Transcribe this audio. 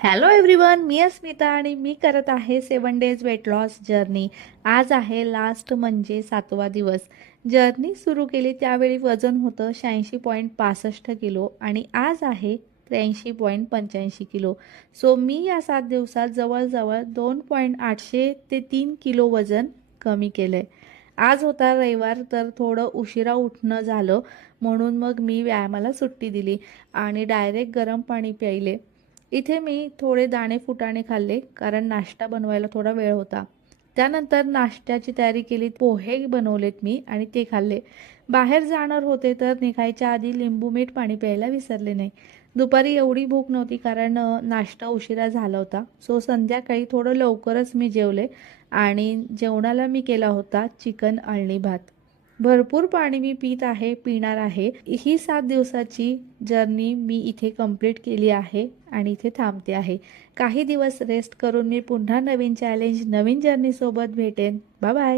Hello everyone, मी अस्मिता आणि मी करत आहे 7 डेज वेट लॉस जर्नी. आज आहे लास्ट म्हणजे 7वा दिवस. जर्नी सुरू केली त्यावेळी वजन होतं 86.65 किलो आणि आज आहे 83.85 किलो. सो मी या 7 दिवसात जवळजवळ 2.800 ते 3 किलो वजन कमी केलंय. आज होता रविवार, तर थोडं उशिरा उठणं झालं, म्हणून मग मी व्यायामाला सुट्टी दिली आणि डायरेक्ट गरम पाणी प्यायले. इथे मी थोडे दाणे फुटाणे खाल्ले, कारण नाश्ता बनवायला थोडा वेळ होता. त्यानंतर नाश्त्याची तयारी केली, पोहे बनवलेत मी आणि ते खाल्ले. बाहेर जाणार होते तर निघायच्या आधी लिंबू मीठ पाणी प्यायला विसरले नाही. दुपारी एवढी भूक नव्हती, कारण नाश्ता उशिरा झाला होता. सो संध्याकाळी थोडं लवकरच मी जेवले आणि जेवणाला मी केला होता चिकन अळणी भात. भरपूर पाणी मी पिणार आहे. ही 7 दिवसाची जर्नी मी इथे कंप्लीट केली आहे आणि इथे थांबते आहे. काही दिवस रेस्ट करून मी पुन्हा नवीन चॅलेंज, नवीन जर्नी सोबत भेटेन. Bye bye.